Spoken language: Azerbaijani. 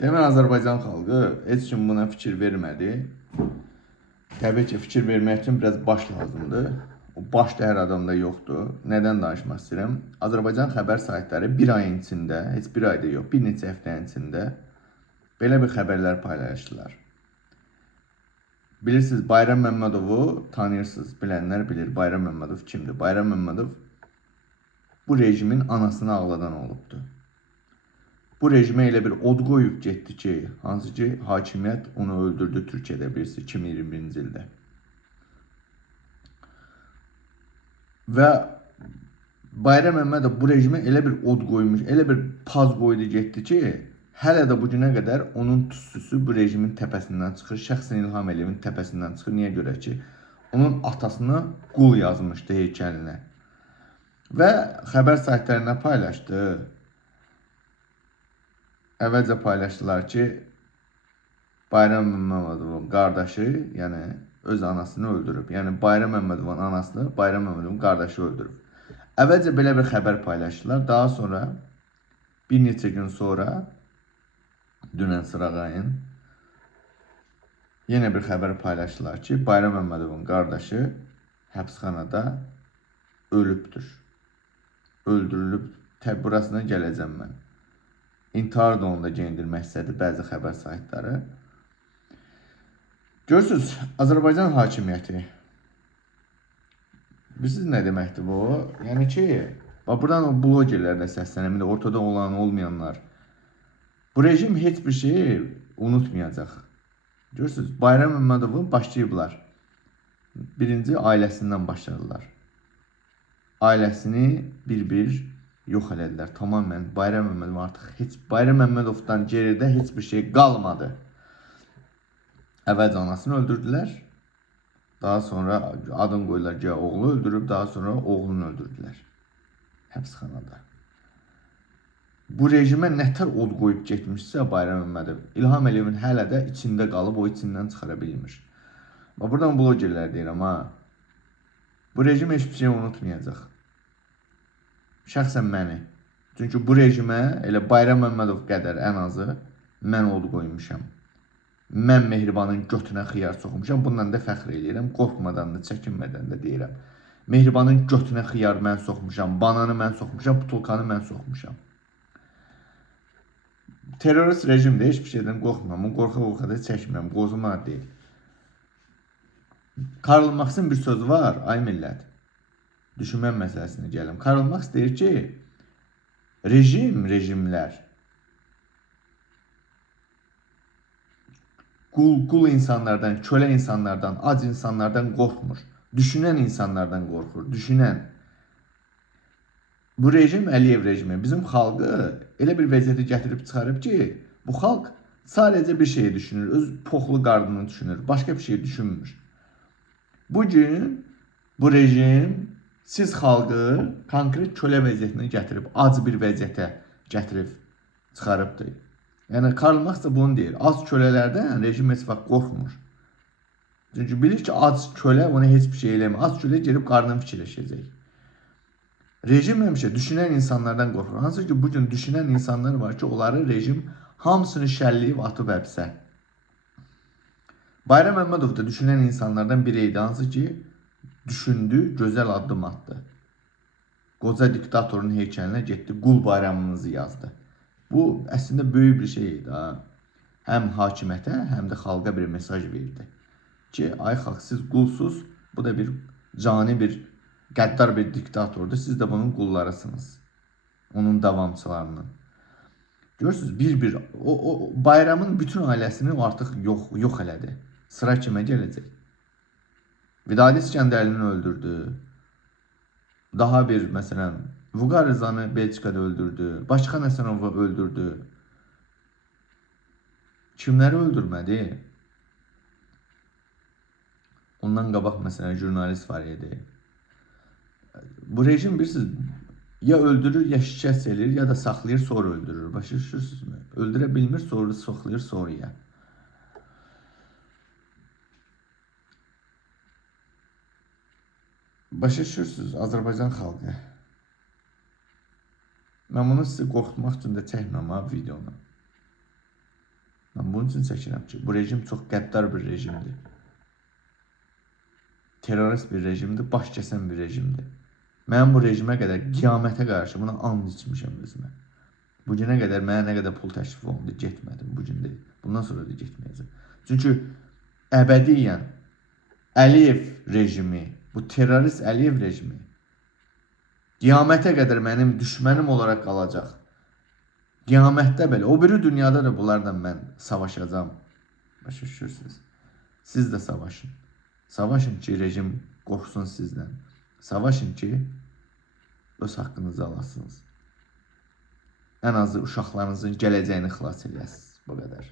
Demək Azərbaycan xalqı heç kim buna fikir vermədi. Təbii ki, fikir vermək üçün biraz baş lazımdır. O baş da hər adamda yoxdur. Nədən danışmaq istəyirəm? Azərbaycan xəbər saytları bir ayın içində, heç bir ayda yox, bir neçə həftənin içində belə bir xəbərlər paylaşdılar. Bilirsiniz, Bayram Məmmədovu tanıyırsınız, bilənlər bilir Bayram Məmmədov kimdir. Bayram Məmmədov bu rejimin anasını ağladan olubdur. Bu rejimə elə bir od qoyub getdi ki, hansı ki, hakimiyyət onu öldürdü Türkiyədə birisi 2021-ci ildə. Və Bayram Məmmədov bu rejimə elə bir od qoymuş, elə bir paz qoydu getdi ki, hələ də bu günə qədər onun tüstüsü bu rejimin təpəsindən çıxır, şəxsən İlham Əliyevin təpəsindən çıxır. Niyə görə ki, onun atasını qul yazmışdı heykəlinə. Və xəbər saytlarına paylaşdı. Əvvəlcə paylaşdılar ki, Bayram Məmmədovun qardaşı, yəni öz anasını öldürüb. Yəni Bayram Məmmədovun anasını Bayram Məmmədovun qardaşı öldürüb. Əvvəlcə belə bir xəbər paylaşdılar. Daha sonra bir neçə gün sonra dünən Sırağayın yenə bir xəbər paylaşdılar ki, Bayram Məmmədovun qardaşı həbsxanada ölübdür. Öldürülüb. Təbii burasına gələcəm mən. İntihar da onda geyindirmək istədi bəzi xəbər saytları. Görürsünüz, Azərbaycan hakimiyyəti. Bilirsiniz nə deməkdir bu? Yəni ki, buradan o blogerlər də səslənir, ortada olan, olmayanlar. Bu rejim heç bir şeyi unutmayacaq. Görürsünüz, Bayram Məmmədovu başlayıblar. Birinci ailəsindən başladılar. Ailəsini bir-bir yox elədilər. Tamamən Bayram Məmmədov artıq heç Bayram Məmmədovdan geridə heç bir şey qalmadı. Əvvəlcə anasını öldürdülər. Daha sonra adını qoydular ki, oğlu öldürüb, daha sonra oğlunu öldürdülər. Həbsxanada. Bu rejimə nətər od qoyub getmişsə Bayram Məmmədov, İlham Əliyevin hələ də içində qalıb, o içindən çıxara bilmir. Buradan blogerlər deyirəm, ha. Bu rejim heç bir şey unutmayacaq. Şəxsən məni. Çünki bu rejimə elə Bayram Məmmədov qədər ən azı mən od qoymuşam. Mən Mehribanın götünə xiyar soxmuşam. Bundan da fəxr edirəm. Qorxmadan da, çəkinmədən də deyirəm. Mehribanın götünə xiyar mən soxmuşam. Bananı mən soxmuşam. Butulkanı mən soxmuşam. Terörist rejimdə heç bir şeydən qorxmam. Qorxa da çəkmirəm. Qozuma deyil. Karl Marx'ın bir sözü var. Ay millət. Düşünmən məsələsini gəlim. Karl Marx deyir ki, rejimlər qul insanlardan, kölə insanlardan, ac insanlardan qorxmur. Düşünən insanlardan qorxur. Düşünən. Bu rejim Əliyev rejimi bizim xalqı elə bir vəziyyətə gətirib çıxarıb ki, bu xalq sadəcə bir şey düşünür. Öz poxlu qarnını düşünür. Başqa bir şey düşünmür. Bugün bu rejim siz xalqı konkret kölə vəziyyətinə gətirib, ac bir vəziyyətə gətirib çıxarıbdır. Yəni Karl Marx da bunu deyir. Az kölələrdən rejim heç vaxt qorxmur. Çünki bilir ki, ac kölə ona heç bir şey eləmir. Az kölə gedib qarnını fikirləşəcək. Rejim həmişə düşünən insanlardan qorxur. Hansı ki, bugün düşünən insanlar var ki, onları rejim hamısını şəlləyib atıb həbsə. Bayram Məmmədov da düşünən insanlardan biri idi. Hansı ki, düşündü, gözəl addım attı. Qoca diktatorun heykəlinə getdi, qul bayramınızı yazdı. Bu əslində böyük bir şey idi. Həm hakimiyyətə, həm də xalqa bir mesaj verdi. Ki, ay xalq, siz qulsuz, bu da bir cani bir, qəddar bir diktatordur. Siz də bunun qullarısınız. Onun davamçılarının. Görürsünüz, bir-bir, o bayramın bütün ailəsini artıq yox elədi. Sıra kimə gələcək? Vidadi İskəndərlini öldürdü. Daha bir, məsələn, Vüqar Rızanı Belçikada öldürdü. Başkan Əsənovu öldürdü. Kimləri öldürmədi? Ondan qabaq, məsələn, jurnalist var idi. Bu rejim bilirsiniz, ya öldürür, ya şikəst edir, ya da saxlayır, sonra öldürür. Başa düşürsünüzmü? Öldürə bilmir, sonra saxlayır, sonraya. Başa düşürsünüz, Azərbaycan xalqı. Mən bunu sizi qorxutmaq üçün də çəkmirəm videonu. bunun üçün çəkirəm ki, bu rejim çox qəddar bir rejimdir. Terörist bir rejimdir, baş kəsən bir rejimdir. Mən bu rejimə qədər qiyamətə qarşı buna and içmişəm özümə. Bu günə qədər mənə nə qədər pul təklif olundu, getmədim. Bu gün deyil. Bundan sonra da getməyəcəm. Çünki əbədiyyən Əliyev rejimi, bu terörist Əliyev rejimi qiyamətə qədər mənim düşmənim olaraq qalacaq. Qiyamətdə belə, o biri dünyada da bunlarla mən savaşacağam. Başa düşürsünüz. Siz də savaşın. Savaşın ki, rejim qorxsun sizdən. Savaşın ki, öz haqqınızı alasınız. Ən azı uşaqlarınızın gələcəyini xilas edəsiniz. Bu qədər.